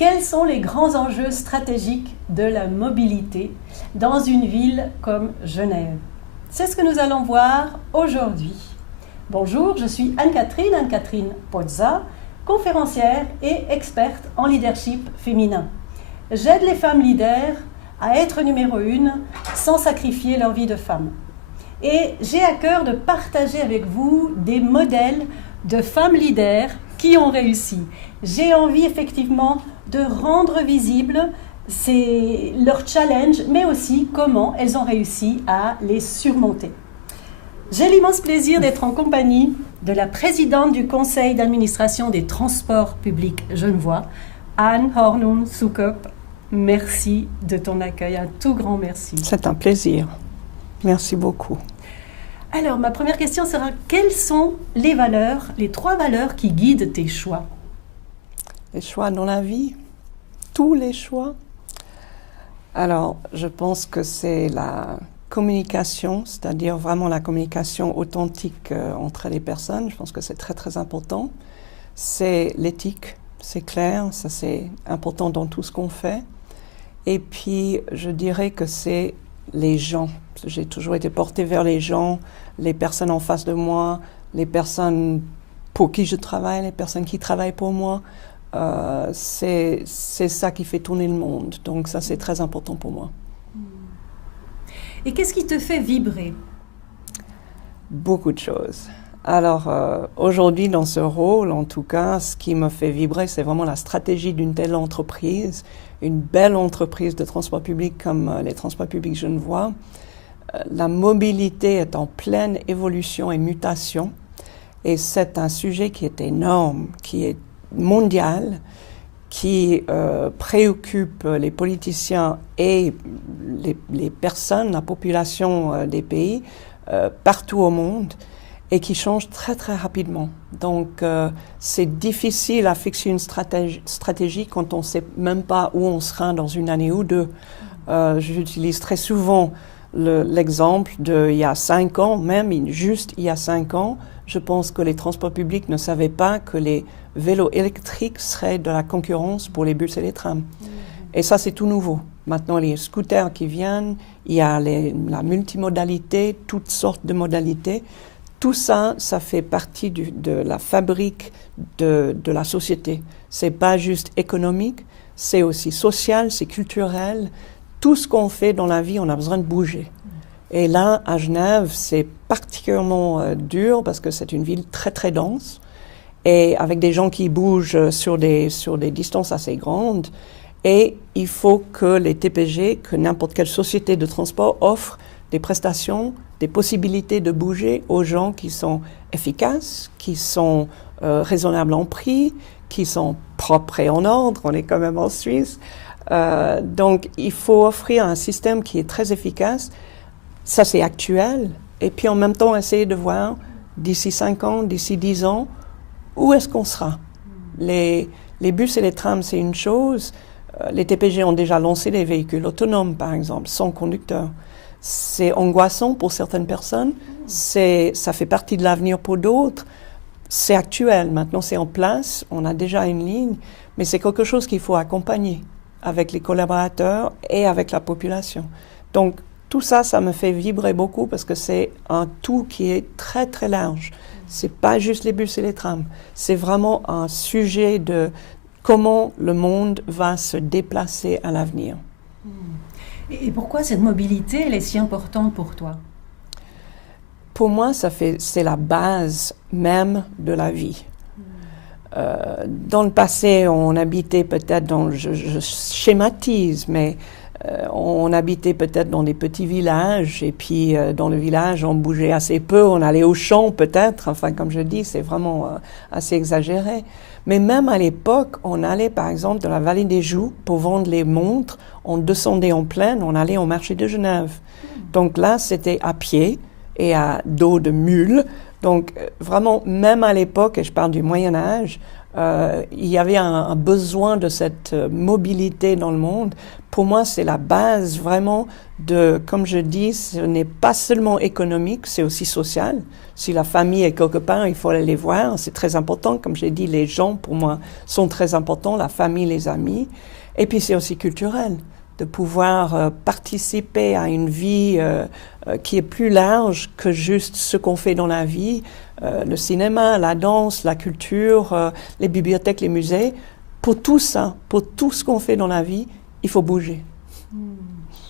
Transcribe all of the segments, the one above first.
Quels sont les grands enjeux stratégiques de la mobilité dans une ville comme Genève? C'est ce que nous allons voir aujourd'hui. Bonjour, je suis Anne-Catherine Pozza, conférencière et experte en leadership féminin. J'aide les femmes leaders à être numéro 1 sans sacrifier leur vie de femme. Et j'ai à cœur de partager avec vous des modèles de femmes leaders qui ont réussi. J'ai envie effectivement de rendre visible leurs challenges, mais aussi comment elles ont réussi à les surmonter. J'ai l'immense plaisir d'être en compagnie de la présidente du conseil d'administration des transports publics genevois, Anne Hornung-Soukup. Merci de ton accueil, un tout grand merci. C'est un plaisir. Merci beaucoup. Alors, ma première question sera, quelles sont les valeurs, les 3 valeurs qui guident tes choix? Les choix dans la vie, tous les choix. Alors, je pense que c'est la communication, c'est-à-dire vraiment la communication authentique entre les personnes. Je pense que c'est très, très important. C'est l'éthique, c'est clair, ça c'est important dans tout ce qu'on fait. Et puis, je dirais que c'est les gens. J'ai toujours été portée vers les gens, les personnes en face de moi, les personnes pour qui je travaille, les personnes qui travaillent pour moi. C'est ça qui fait tourner le monde. Donc ça, c'est très important pour moi. Et qu'est-ce qui te fait vibrer? Beaucoup de choses. Alors, aujourd'hui, dans ce rôle, en tout cas, ce qui me fait vibrer, c'est vraiment la stratégie d'une telle entreprise, une belle entreprise de transport public comme les transports publics genevois. La mobilité est en pleine évolution et mutation, et c'est un sujet qui est énorme, qui est mondial, qui préoccupe les politiciens et les personnes, la population des pays partout au monde, et qui change très très rapidement. Donc c'est difficile à fixer une stratégie quand on ne sait même pas où on sera dans une année ou deux. J'utilise très souvent l'exemple d'il y a 5 ans, même juste il y a 5 ans, je pense que les transports publics ne savaient pas que les vélos électriques seraient de la concurrence pour les bus et les trams. Et ça, c'est tout nouveau. Maintenant, les scooters qui viennent, il y a la multimodalité, toutes sortes de modalités. Tout ça, ça fait partie de la fabrique de la société. C'est pas juste économique, c'est aussi social, c'est culturel. Tout ce qu'on fait dans la vie, on a besoin de bouger. Et là, à Genève, c'est particulièrement dur parce que c'est une ville très, très dense et avec des gens qui bougent sur des distances assez grandes. Et il faut que les TPG, que n'importe quelle société de transport offre des prestations, des possibilités de bouger aux gens qui sont efficaces, qui sont raisonnables en prix, qui sont propres et en ordre. On est quand même en Suisse. Donc, il faut offrir un système qui est très efficace. Ça, c'est actuel. Et puis, en même temps, essayer de voir, d'ici 5 ans, d'ici 10 ans, où est-ce qu'on sera? Les bus et les trams, c'est une chose. Les TPG ont déjà lancé des véhicules autonomes, par exemple, sans conducteur. C'est angoissant pour certaines personnes. Ça fait partie de l'avenir pour d'autres. C'est actuel. Maintenant, c'est en place. On a déjà une ligne. Mais c'est quelque chose qu'il faut accompagner avec les collaborateurs et avec la population. Donc, tout ça, ça me fait vibrer beaucoup parce que c'est un tout qui est très, très large. C'est pas juste les bus et les trams. C'est vraiment un sujet de comment le monde va se déplacer à l'avenir. Et pourquoi cette mobilité, elle est si importante pour toi? Pour moi, c'est la base même de la vie. Dans le passé, on habitait peut-être je schématise, mais on habitait peut-être dans des petits villages, et puis dans le village, on bougeait assez peu, on allait au champ peut-être, enfin comme je dis, c'est vraiment assez exagéré. Mais même à l'époque, on allait par exemple dans la vallée des Joues pour vendre les montres, on descendait en plaine, on allait au marché de Genève. Donc là, c'était à pied et à dos de mule. Donc vraiment, même à l'époque, et je parle du Moyen-Âge, Il y avait un besoin de cette mobilité dans le monde. Pour moi, c'est la base vraiment de, comme je dis, ce n'est pas seulement économique, c'est aussi social. Si la famille est quelque part, il faut aller les voir. C'est très important. Comme j'ai dit, les gens, pour moi, sont très importants, la famille, les amis. Et puis, c'est aussi culturel, de pouvoir participer à une vie qui est plus large que juste ce qu'on fait dans la vie. Le cinéma, la danse, la culture, les bibliothèques, les musées. Pour tout ça, pour tout ce qu'on fait dans la vie, il faut bouger.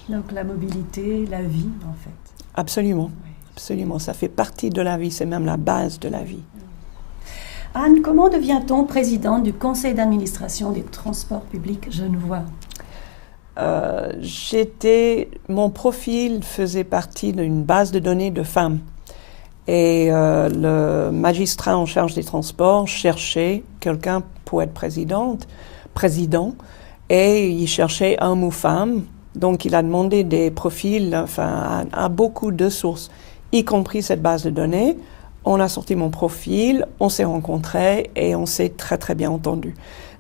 Donc la mobilité, la vie, en fait. Absolument, absolument. Ça fait partie de la vie, c'est même la base de la vie. Anne, comment devient-on présidente du conseil d'administration des transports publics genevois? Mon profil faisait partie d'une base de données de femmes. Et le magistrat en charge des transports cherchait quelqu'un pour être président, et il cherchait homme ou femme. Donc il a demandé des profils à beaucoup de sources, y compris cette base de données. On a sorti mon profil, on s'est rencontrés et on s'est très très bien entendus.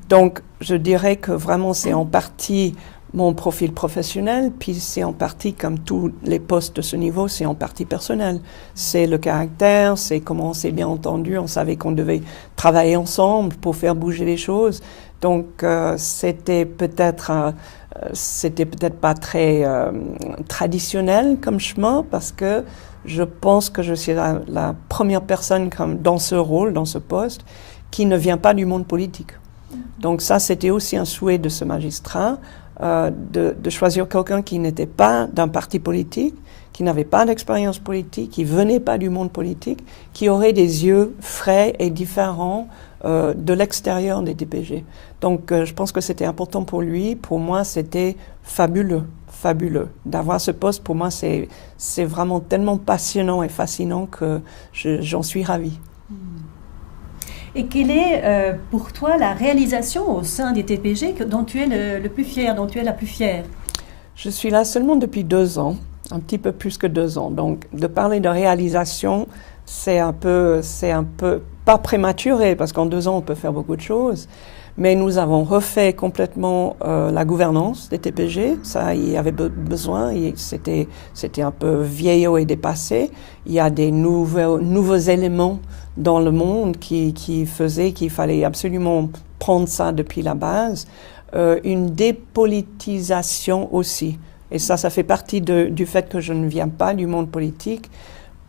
Donc je dirais que vraiment c'est en partie mon profil professionnel, puis c'est en partie, comme tous les postes de ce niveau, c'est en partie personnel. C'est le caractère, c'est comment on s'est bien entendu, on savait qu'on devait travailler ensemble pour faire bouger les choses. Donc c'était peut-être pas très traditionnel comme chemin, parce que je pense que je suis la première personne dans ce rôle, dans ce poste, qui ne vient pas du monde politique. Donc ça, c'était aussi un souhait de ce magistrat, de choisir quelqu'un qui n'était pas d'un parti politique, qui n'avait pas d'expérience politique, qui venait pas du monde politique, qui aurait des yeux frais et différents de l'extérieur des TPG. Donc je pense que c'était important pour lui. Pour moi, c'était fabuleux. D'avoir ce poste, pour moi, c'est vraiment tellement passionnant et fascinant que j'en suis ravie. Et quelle est pour toi la réalisation au sein des TPG dont tu es le plus fier, dont tu es la plus fière? Je suis là seulement depuis 2 ans, un petit peu plus que 2 ans. Donc de parler de réalisation, c'est un peu pas prématuré, parce qu'en 2 ans, on peut faire beaucoup de choses. Mais nous avons refait complètement la gouvernance des TPG. Ça, il y avait besoin. C'était un peu vieillot et dépassé. Il y a des nouveaux éléments dans le monde qui faisaient qu'il fallait absolument prendre ça depuis la base. Une dépolitisation aussi. Et ça fait partie du fait que je ne viens pas du monde politique.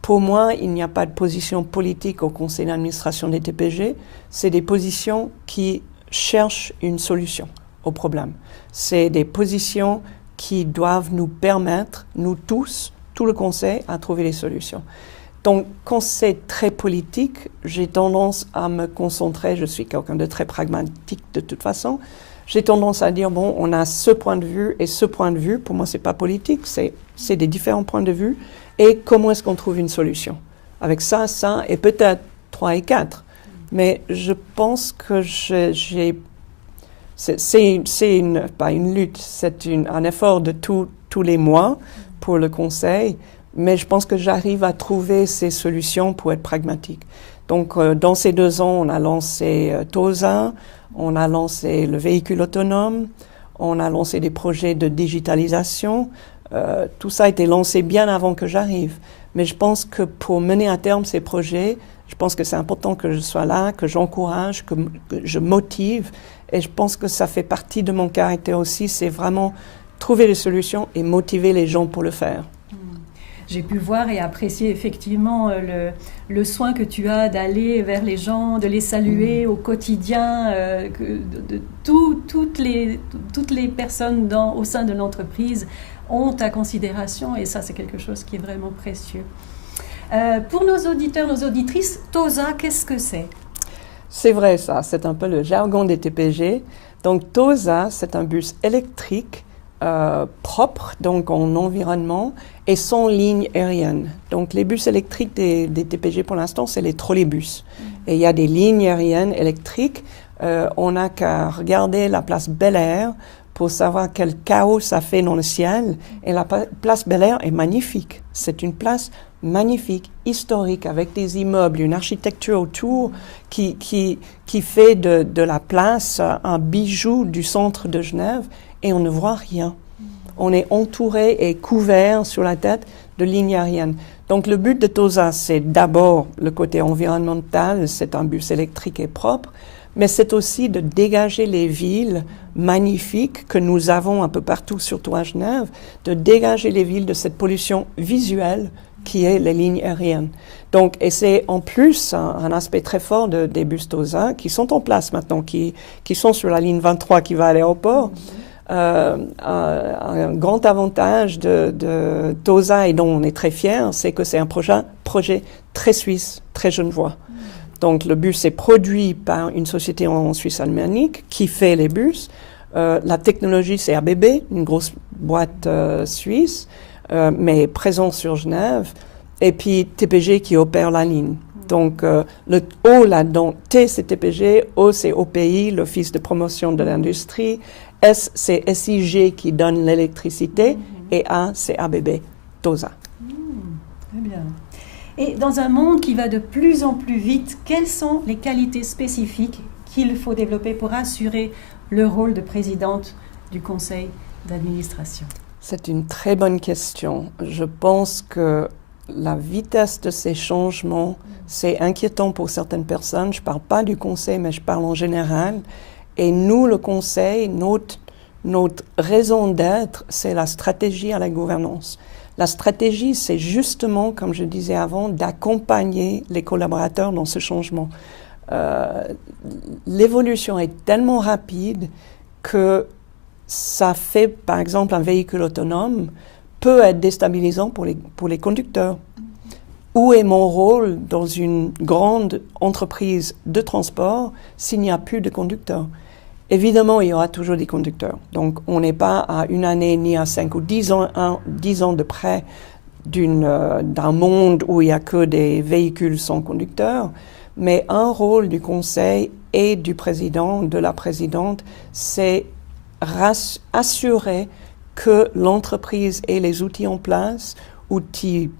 Pour moi, il n'y a pas de position politique au conseil d'administration des TPG. C'est des positions qui cherchent une solution au problème. C'est des positions qui doivent nous permettre, nous tous, tout le conseil, à trouver les solutions. Donc, quand c'est très politique, j'ai tendance à me concentrer, je suis quelqu'un de très pragmatique de toute façon, j'ai tendance à dire, bon, on a ce point de vue et ce point de vue, pour moi, c'est pas politique, c'est des différents points de vue, et comment est-ce qu'on trouve une solution? Avec ça, et peut-être 3 et 4. Mais je pense que pas une lutte, c'est un effort de tous les mois pour le conseil, mais je pense que j'arrive à trouver ces solutions pour être pragmatique. Donc, dans ces 2 ans, on a lancé TOSA, on a lancé le véhicule autonome, on a lancé des projets de digitalisation. Tout ça a été lancé bien avant que j'arrive. Mais je pense que pour mener à terme ces projets, je pense que c'est important que je sois là, que j'encourage, que je motive. Et je pense que ça fait partie de mon caractère aussi, c'est vraiment trouver les solutions et motiver les gens pour le faire. J'ai pu voir et apprécier effectivement le soin que tu as d'aller vers les gens, de les saluer au quotidien, toutes les personnes au sein de l'entreprise ont ta considération, et ça c'est quelque chose qui est vraiment précieux. Pour nos auditeurs, nos auditrices, TOSA, qu'est-ce que c'est? C'est vrai ça, c'est un peu le jargon des TPG. Donc TOSA, c'est un bus électrique propre, donc en environnement, et sans ligne aérienne. Donc les bus électriques des TPG pour l'instant, c'est les trolleybus. Et il y a des lignes aériennes électriques. On n'a qu'à regarder la place Bel Air pour savoir quel chaos ça fait dans le ciel. Et la place Bel-Air est magnifique. C'est une place magnifique, historique, avec des immeubles, une architecture autour qui fait de la place un bijou du centre de Genève, et on ne voit rien. On est entouré et couvert sur la tête de lignes aériennes. Donc le but de TOSA, c'est d'abord le côté environnemental, c'est un bus électrique et propre, mais c'est aussi de dégager les villes magnifiques que nous avons un peu partout, surtout à Genève, de dégager les villes de cette pollution visuelle qui est les lignes aériennes. Donc, et c'est en plus un aspect très fort des bus TOSA qui sont en place maintenant, qui sont sur la ligne 23 qui va à l'aéroport. Un grand avantage de TOSA et dont on est très fiers, c'est que c'est un projet très suisse, très genevois. Donc le bus est produit par une société en Suisse alémanique qui fait les bus. La technologie, c'est ABB, une grosse boîte suisse, mais présente sur Genève. Et puis TPG qui opère la ligne. Donc le O là-dedans, T c'est TPG, O c'est OPI, l'Office de promotion de l'industrie, S c'est SIG qui donne l'électricité, et A c'est ABB, TOSA. Très bien. Et dans un monde qui va de plus en plus vite, quelles sont les qualités spécifiques qu'il faut développer pour assurer le rôle de présidente du conseil d'administration? C'est une très bonne question. Je pense que la vitesse de ces changements, c'est inquiétant pour certaines personnes. Je ne parle pas du conseil, mais je parle en général. Et nous, le conseil, notre raison d'être, c'est la stratégie à la gouvernance. La stratégie, c'est justement, comme je disais avant, d'accompagner les collaborateurs dans ce changement. L'évolution est tellement rapide que ça fait, par exemple, un véhicule autonome peut être déstabilisant pour les conducteurs. Où est mon rôle dans une grande entreprise de transport s'il n'y a plus de conducteurs? Évidemment, il y aura toujours des conducteurs. Donc, on n'est pas à une année ni à 5 ou 10 ans de près d'un monde où il n'y a que des véhicules sans conducteurs. Mais un rôle du conseil et du président, de la présidente, c'est assurer que l'entreprise ait les outils en place, outils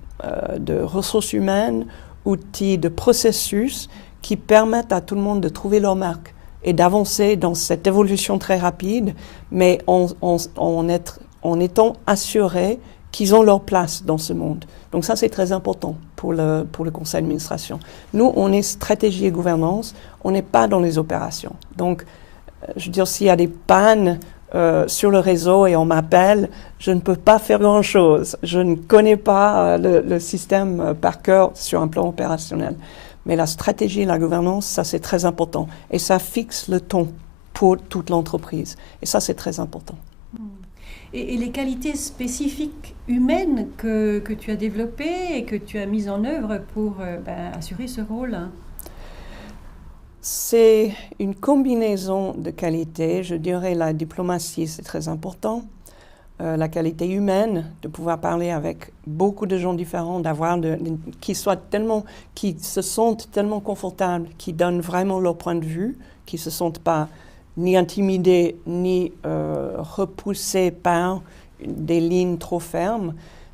de ressources humaines, outils de processus qui permettent à tout le monde de trouver leur marque et d'avancer dans cette évolution très rapide, mais en étant assurés qu'ils ont leur place dans ce monde. Donc ça, c'est très important pour le conseil d'administration. Nous, on est stratégie et gouvernance, on n'est pas dans les opérations. Donc, je veux dire, s'il y a des pannes sur le réseau et on m'appelle, je ne peux pas faire grand-chose. Je ne connais pas le système par cœur sur un plan opérationnel. Mais la stratégie et la gouvernance, ça c'est très important. Et ça fixe le ton pour toute l'entreprise. Et ça c'est très important. Et les qualités spécifiques humaines que tu as développées et que tu as mises en œuvre pour assurer ce rôle? C'est une combinaison de qualités. Je dirais la diplomatie, c'est très important. La qualité humaine, de pouvoir parler avec beaucoup de gens différents, qui se sentent tellement confortables, qui donnent vraiment leur point de vue, qui ne se sentent pas ni intimidés, ni repoussés par des lignes trop fermes.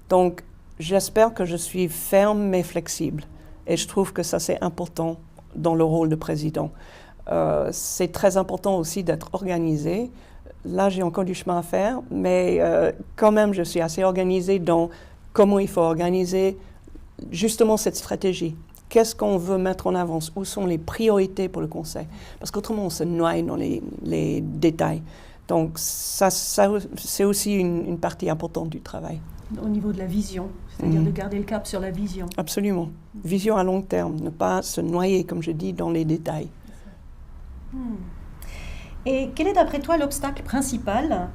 Donc, j'espère que je suis ferme mais flexible. Et je trouve que ça, c'est important dans le rôle de président. C'est très important aussi d'être organisé. Là, j'ai encore du chemin à faire, mais quand même, je suis assez organisée dans comment il faut organiser justement cette stratégie. Qu'est-ce qu'on veut mettre en avant? Où sont les priorités pour le conseil? Parce qu'autrement, on se noie dans les détails. Donc, ça c'est aussi une partie importante du travail. Au niveau de la vision, c'est-à-dire de garder le cap sur la vision. Absolument. Vision à long terme, ne pas se noyer, comme je dis, dans les détails. Et quel est d'après toi l'obstacle principal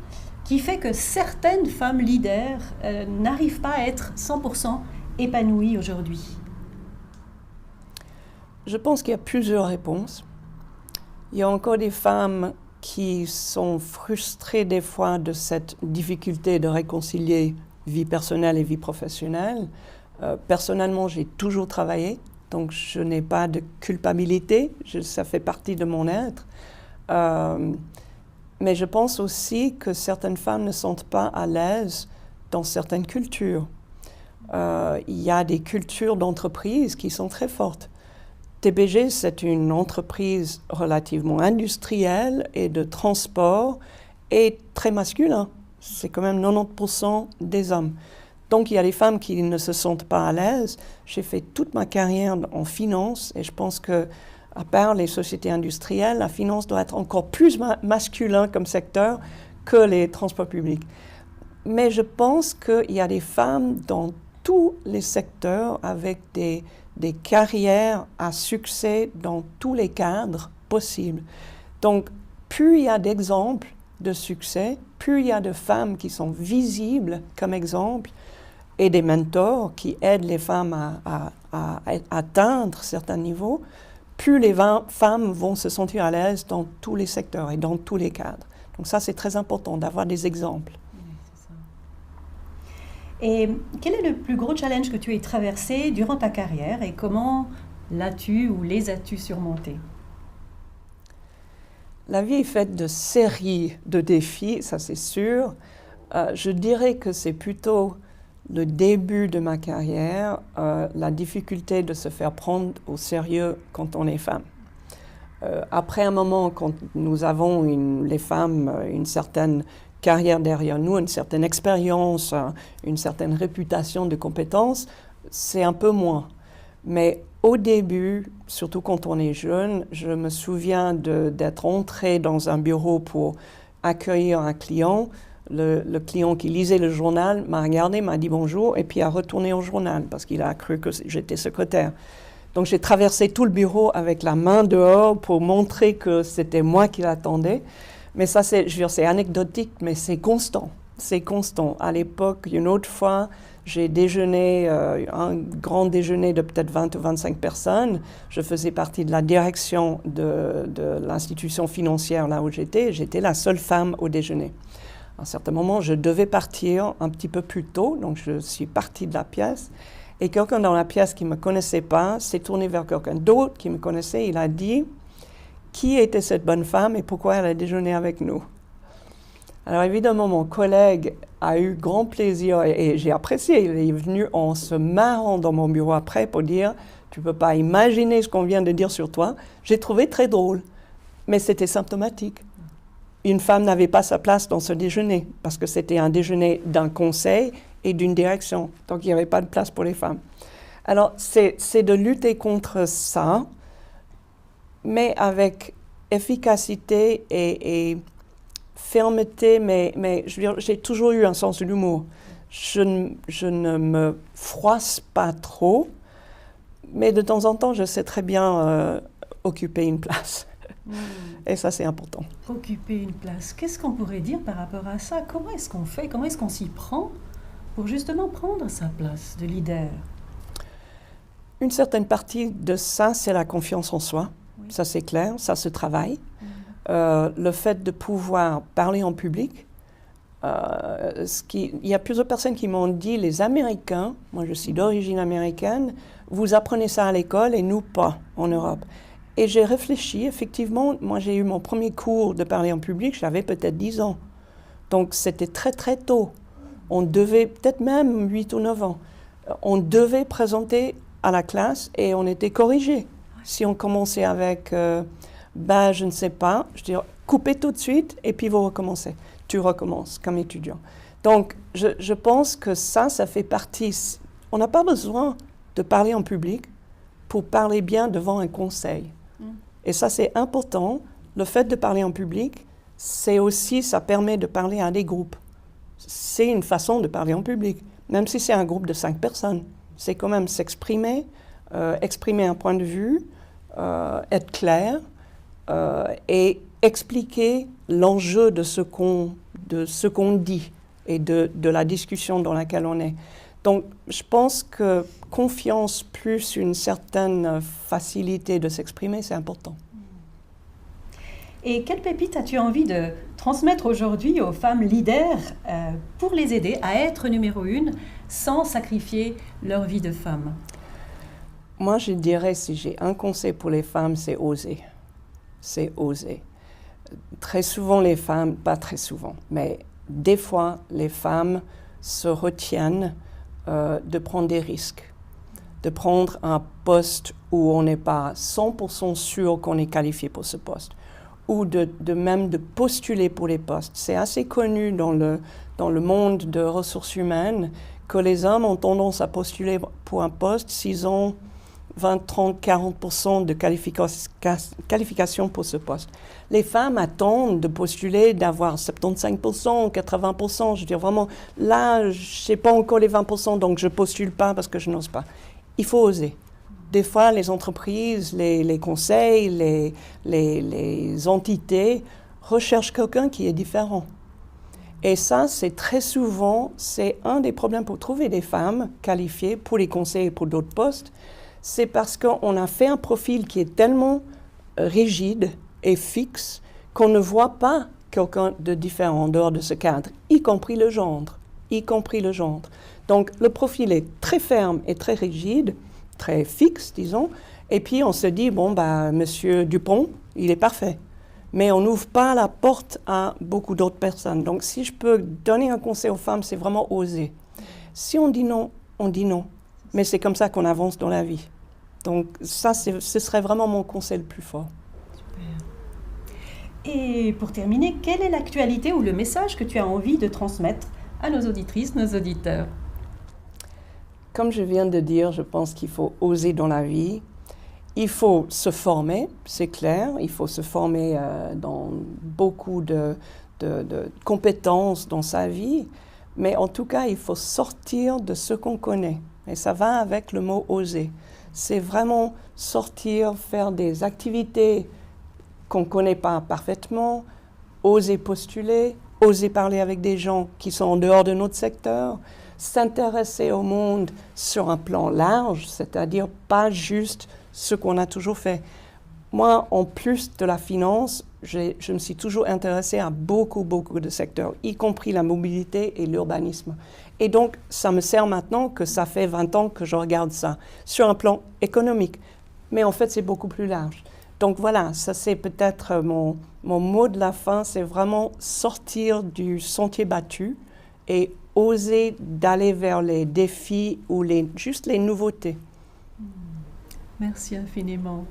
qui fait que certaines femmes leaders n'arrivent pas à être 100% épanouies aujourd'hui? Je pense qu'il y a plusieurs réponses. Il y a encore des femmes qui sont frustrées des fois de cette difficulté de réconcilier vie personnelle et vie professionnelle. Personnellement, j'ai toujours travaillé, donc je n'ai pas de culpabilité, ça fait partie de mon être. Mais je pense aussi que certaines femmes ne sont pas à l'aise dans certaines cultures. Il y a des cultures d'entreprise qui sont très fortes. TPG, c'est une entreprise relativement industrielle et de transport et très masculin. C'est quand même 90% des hommes. Donc, il y a des femmes qui ne se sentent pas à l'aise. J'ai fait toute ma carrière en finance et je pense que, à part les sociétés industrielles, la finance doit être encore plus masculin comme secteur que les transports publics. Mais je pense qu'il y a des femmes dans tous les secteurs avec des carrières à succès dans tous les cadres possibles. Donc, plus il y a d'exemples de succès, plus il y a de femmes qui sont visibles comme exemple et des mentors qui aident les femmes à atteindre certains niveaux, plus les femmes vont se sentir à l'aise dans tous les secteurs et dans tous les cadres. Donc ça, c'est très important d'avoir des exemples. Et quel est le plus gros challenge que tu aies traversé durant ta carrière et comment l'as-tu ou les as-tu surmontés? La vie est faite de séries de défis, ça c'est sûr. Je dirais que c'est plutôt le début de ma carrière, la difficulté de se faire prendre au sérieux quand on est femme. Après un moment, quand nous avons, les femmes, une certaine carrière derrière nous, une certaine expérience, une certaine réputation de compétences, c'est un peu moins. Mais au début, surtout quand on est jeune, je me souviens d'être entrée dans un bureau pour accueillir un client. Le client qui lisait le journal m'a regardé, m'a dit bonjour et puis a retourné au journal parce qu'il a cru que j'étais secrétaire. Donc j'ai traversé tout le bureau avec la main dehors pour montrer que c'était moi qui l'attendais. Mais ça, c'est anecdotique, mais c'est constant. C'est constant. À l'époque, une autre fois, j'ai déjeuné, un grand déjeuner de peut-être 20 ou 25 personnes. Je faisais partie de la direction de l'institution financière là où j'étais. J'étais la seule femme au déjeuner. À un certain moment, je devais partir un petit peu plus tôt, donc je suis partie de la pièce. Et quelqu'un dans la pièce qui ne me connaissait pas s'est tourné vers quelqu'un d'autre qui me connaissait. Il a dit « Qui était cette bonne femme et pourquoi elle a déjeuné avec nous ?» Alors évidemment, mon collègue a eu grand plaisir et j'ai apprécié. Il est venu en se marrant dans mon bureau après pour dire « Tu ne peux pas imaginer ce qu'on vient de dire sur toi. » J'ai trouvé très drôle, mais c'était symptomatique. Une femme n'avait pas sa place dans ce déjeuner parce que c'était un déjeuner d'un conseil et d'une direction. Donc il n'y avait pas de place pour les femmes. Alors c'est de lutter contre ça, mais avec efficacité et fermeté, mais je veux dire, j'ai toujours eu un sens de l'humour. Je ne me froisse pas trop, mais de temps en temps, je sais très bien occuper une place. Et ça, c'est important. Occuper une place. Qu'est-ce qu'on pourrait dire par rapport à ça? Comment est-ce qu'on fait? Comment est-ce qu'on s'y prend pour justement prendre sa place de leader? Une certaine partie de ça, c'est la confiance en soi. Oui. Ça, c'est clair. Ça se travaille. Le fait de pouvoir parler en public. Il y a plusieurs personnes qui m'ont dit, les Américains, moi je suis d'origine américaine, vous apprenez ça à l'école et nous pas en Europe. Et j'ai réfléchi, effectivement, moi j'ai eu mon premier cours de parler en public, j'avais peut-être 10 ans. Donc c'était très très tôt. On devait, peut-être même 8 ou 9 ans, on devait présenter à la classe et on était corrigé. Si on commençait avec, je ne sais pas, je dirais, coupez tout de suite et puis vous recommencez. Tu recommences comme étudiant. Donc je pense que ça fait partie, on n'a pas besoin de parler en public pour parler bien devant un conseil. Et ça, c'est important. Le fait de parler en public, c'est aussi, ça permet de parler à des groupes. C'est une façon de parler en public, même si c'est un groupe de 5 personnes. C'est quand même s'exprimer, exprimer un point de vue, être clair et expliquer l'enjeu de ce qu'on dit et de la discussion dans laquelle on est. Donc, je pense que confiance plus une certaine facilité de s'exprimer, c'est important. Et quelle pépite as-tu envie de transmettre aujourd'hui aux femmes leaders pour les aider à être numéro 1 sans sacrifier leur vie de femme? Moi, je dirais, si j'ai un conseil pour les femmes, c'est oser. C'est oser. Très souvent, les femmes, pas très souvent, mais des fois, les femmes se retiennent de prendre des risques, de prendre un poste où on n'est pas 100% sûr qu'on est qualifié pour ce poste, ou même de postuler pour les postes. C'est assez connu dans le monde de ressources humaines que les hommes ont tendance à postuler pour un poste s'ils ont 20, 30, 40% de qualification pour ce poste. Les femmes attendent de postuler, d'avoir 75%, 80%. Je veux dire vraiment, là, je n'ai pas encore les 20%, donc je ne postule pas parce que je n'ose pas. Il faut oser. Des fois, les entreprises, les conseils, les entités recherchent quelqu'un qui est différent. Et ça, c'est très souvent, c'est un des problèmes pour trouver des femmes qualifiées pour les conseils et pour d'autres postes. C'est parce qu'on a fait un profil qui est tellement rigide et fixe qu'on ne voit pas quelqu'un de différent en dehors de ce cadre, y compris le genre. Donc, le profil est très ferme et très rigide, très fixe, disons, et puis on se dit, bon, Monsieur Dupont, il est parfait. Mais on n'ouvre pas la porte à beaucoup d'autres personnes. Donc, si je peux donner un conseil aux femmes, c'est vraiment oser. Si on dit non, on dit non. Mais c'est comme ça qu'on avance dans la vie. Donc ça, ce serait vraiment mon conseil le plus fort. Super. Et pour terminer, quelle est l'actualité ou le message que tu as envie de transmettre à nos auditrices, nos auditeurs? Comme je viens de dire, je pense qu'il faut oser dans la vie. Il faut se former, c'est clair. Il faut se former dans beaucoup de compétences dans sa vie. Mais en tout cas, il faut sortir de ce qu'on connaît. Et ça va avec le mot « oser ». C'est vraiment sortir, faire des activités qu'on ne connaît pas parfaitement, oser postuler, oser parler avec des gens qui sont en dehors de notre secteur, s'intéresser au monde sur un plan large, c'est-à-dire pas juste ce qu'on a toujours fait. Moi, en plus de la finance, je me suis toujours intéressée à beaucoup de secteurs, y compris la mobilité et l'urbanisme. Et donc, ça me sert maintenant que ça fait 20 ans que je regarde ça, sur un plan économique. Mais en fait, c'est beaucoup plus large. Donc voilà, ça c'est peut-être mon mot de la fin, c'est vraiment sortir du sentier battu et oser d'aller vers les défis ou juste les nouveautés. Merci infiniment.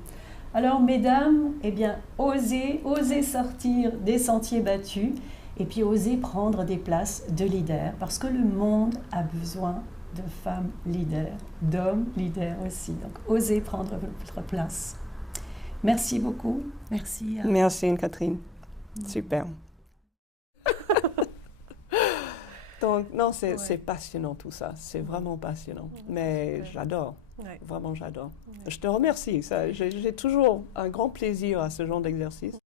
Alors, mesdames, eh bien, osez sortir des sentiers battus et puis osez prendre des places de leaders parce que le monde a besoin de femmes leaders, d'hommes leaders aussi. Donc, osez prendre votre place. Merci beaucoup. Merci. Merci Anne-Catherine. Super. Donc, non, c'est passionnant tout ça. C'est vraiment passionnant. Mais j'adore. Vraiment, j'adore. Je te remercie. J'ai toujours un grand plaisir à ce genre d'exercice.